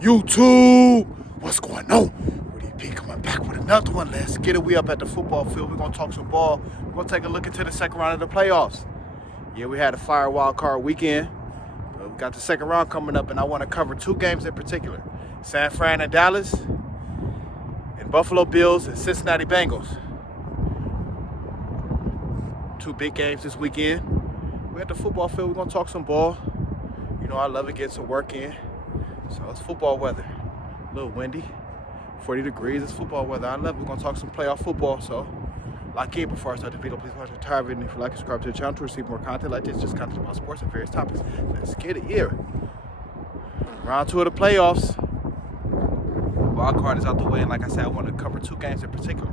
YouTube, what's going on? With EP coming back with another one. Let's get it. We up at the football field. We're going to talk some ball. We're going to take a look into the second round of the playoffs. Yeah, we had a fire wild card weekend. But we got the second round coming up, and I want to cover two games in particular. San Fran and Dallas, and Buffalo Bills and Cincinnati Bengals. Two big games this weekend. We're at the football field. We're going to talk some ball. You know, I love it, get some work in. So it's football weather. A little windy, 40 degrees. It's football weather. I love it. We're going to talk some playoff football. So lock in before I start the video. Please watch the entire video. If you like and subscribe to the channel to receive more content like this, just content about sports and various topics. Let's get it here. Round two of the playoffs. Wild card is out the way, and like I said, I want to cover two games in particular.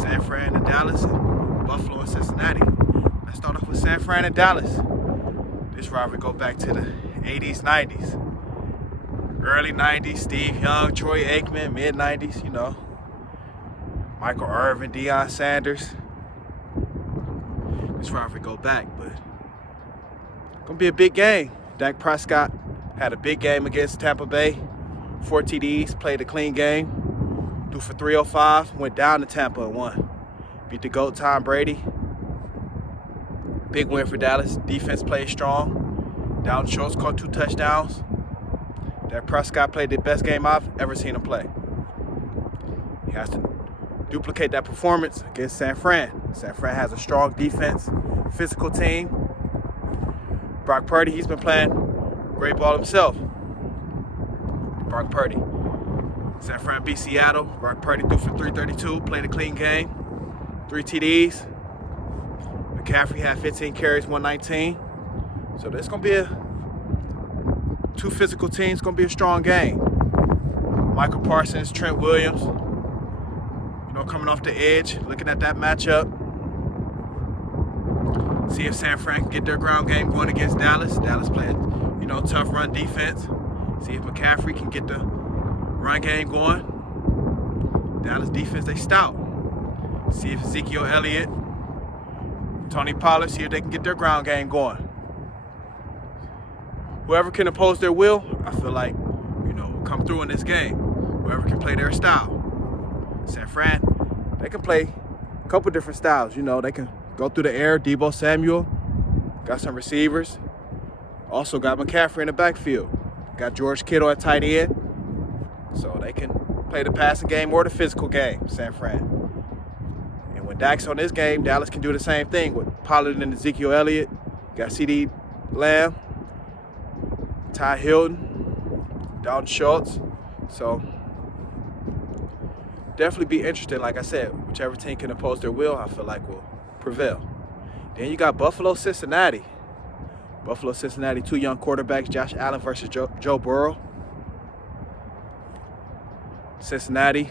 San Fran and Dallas, and Buffalo and Cincinnati. Let's start off with San Fran and Dallas. This rivalry go back to the 80s, 90s. Early 90s, Steve Young, Troy Aikman, mid-90s, you know. Michael Irvin, Deion Sanders. This rivalry go back, but it's going to be a big game. Dak Prescott had a big game against Tampa Bay. 4 TDs, played a clean game. Threw for 305, went down to Tampa and won. Beat the GOAT, Tom Brady. Big win for Dallas. Defense played strong. Dalton Schultz caught 2 touchdowns. Dak Prescott played the best game I've ever seen him play. He has to duplicate that performance against San Fran. San Fran has a strong defense, physical team. Brock Purdy, he's been playing great ball himself. Brock Purdy. San Fran beat Seattle. Brock Purdy threw for 332, played a clean game. 3 TDs. McCaffrey had 15 carries, 119. So this is going to be two physical teams. Going to be a strong game. Michael Parsons, Trent Williams, you know, coming off the edge, looking at that matchup. See if San Fran can get their ground game going against Dallas. Dallas playing, you know, tough run defense. See if McCaffrey can get the run game going. Dallas defense, they stout. See if Ezekiel Elliott, Tony Pollard, see if they can get their ground game going. Whoever can impose their will, I feel like, you know, will come through in this game. Whoever can play their style. San Fran, they can play a couple different styles. You know, they can go through the air. Deebo Samuel, got some receivers. Also got McCaffrey in the backfield. Got George Kittle at tight end. So they can play the passing game or the physical game, San Fran. And when Dak's on this game, Dallas can do the same thing with Pollard and Ezekiel Elliott. Got CeeDee Lamb, Ty Hilton, Dalton Schultz. So definitely be interested. Like I said, whichever team can impose their will, I feel like will prevail. Then you got Buffalo, Cincinnati. Buffalo, Cincinnati, 2 young quarterbacks, Josh Allen versus Joe Burrow. Cincinnati,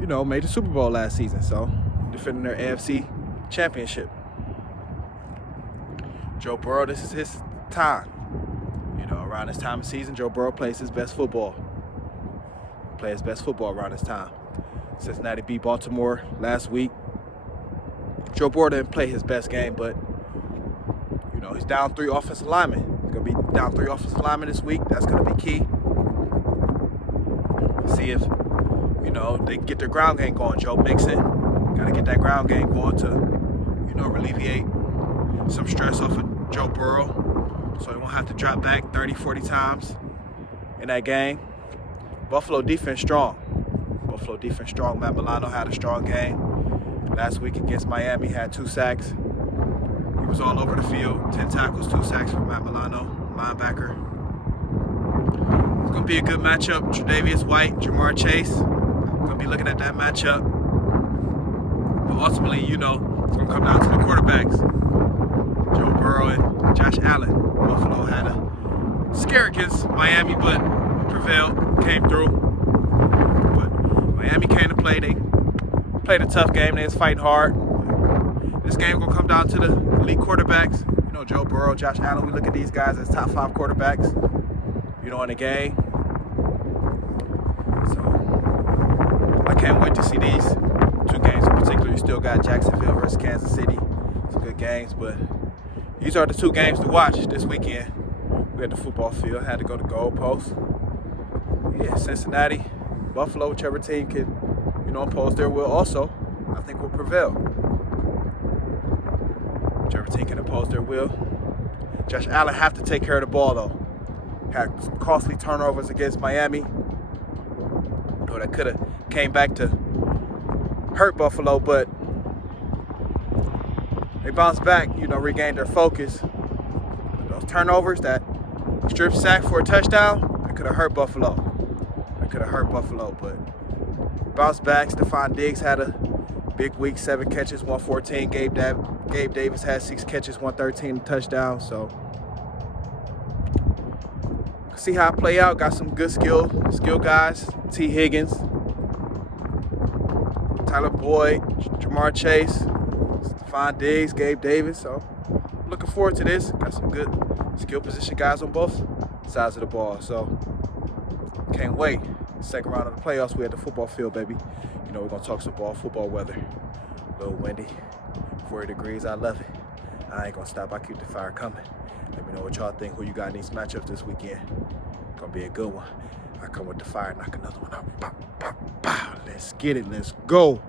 you know, made the Super Bowl last season, so defending their AFC championship. Joe Burrow, this is his time. You know, around this time of season, Joe Burrow plays his best football. Plays his best football around this time. Cincinnati beat Baltimore last week. Joe Burrow didn't play his best game, but you know, he's down 3 offensive linemen. He's going to be down 3 offensive linemen this week. That's going to be key. See if, you know, they get their ground game going. Joe Mixon, got to get that ground game going to, you know, alleviate some stress off of Joe Burrow. So he won't have to drop back 30, 40 times in that game. Buffalo defense strong. Buffalo defense strong. Matt Milano had a strong game. Last week against Miami, had 2 sacks. He was all over the field. 10 tackles, 2 sacks from Matt Milano, linebacker. It's going to be a good matchup. Tre'Davious White, Jamar Chase. Going to be looking at that matchup. But ultimately, you know, it's going to come down to the quarterbacks. Joe Burrow and Josh Allen. Buffalo had a scare against Miami, but prevailed, came through. But Miami came to play. They played a tough game. They was fighting hard. This game going to come down to the elite quarterbacks. You know, Joe Burrow, Josh Allen. We look at these guys as top 5 quarterbacks, you know, in the game. So I can't wait to see these 2 games in particular. You still got Jacksonville versus Kansas City. Some good games, but these are the 2 games to watch this weekend. We at the football field, had to go to goalpost. Yeah, Cincinnati, Buffalo, whichever team can, impose their will also, I think will prevail. Whichever team can impose their will. Josh Allen have to take care of the ball though. Had some costly turnovers against Miami. That could have came back to hurt Buffalo, but they bounced back, regained their focus. Those turnovers, that strip sack for a touchdown, that could have hurt Buffalo. But bounced back. Stephon Diggs had a big week, 7 catches, 114. Gabe Davis had 6 catches, 113 touchdown. So see how it play out. Got some good skill guys. T. Higgins, Tyler Boyd, Jamar Chase, Stephon Diggs, Gabe Davis. So looking forward to this. Got some good skill position guys on both sides of the ball. So can't wait. Second round of the playoffs, we at the football field, baby. We're going to talk some football weather. A little windy, 40 degrees. I love it. I ain't going to stop. I keep the fire coming. Let me know what y'all think. Who you got in these matchups this weekend? Gonna be a good one. I come with the fire, knock another one out. Pow, pow, pow. Let's get it. Let's go.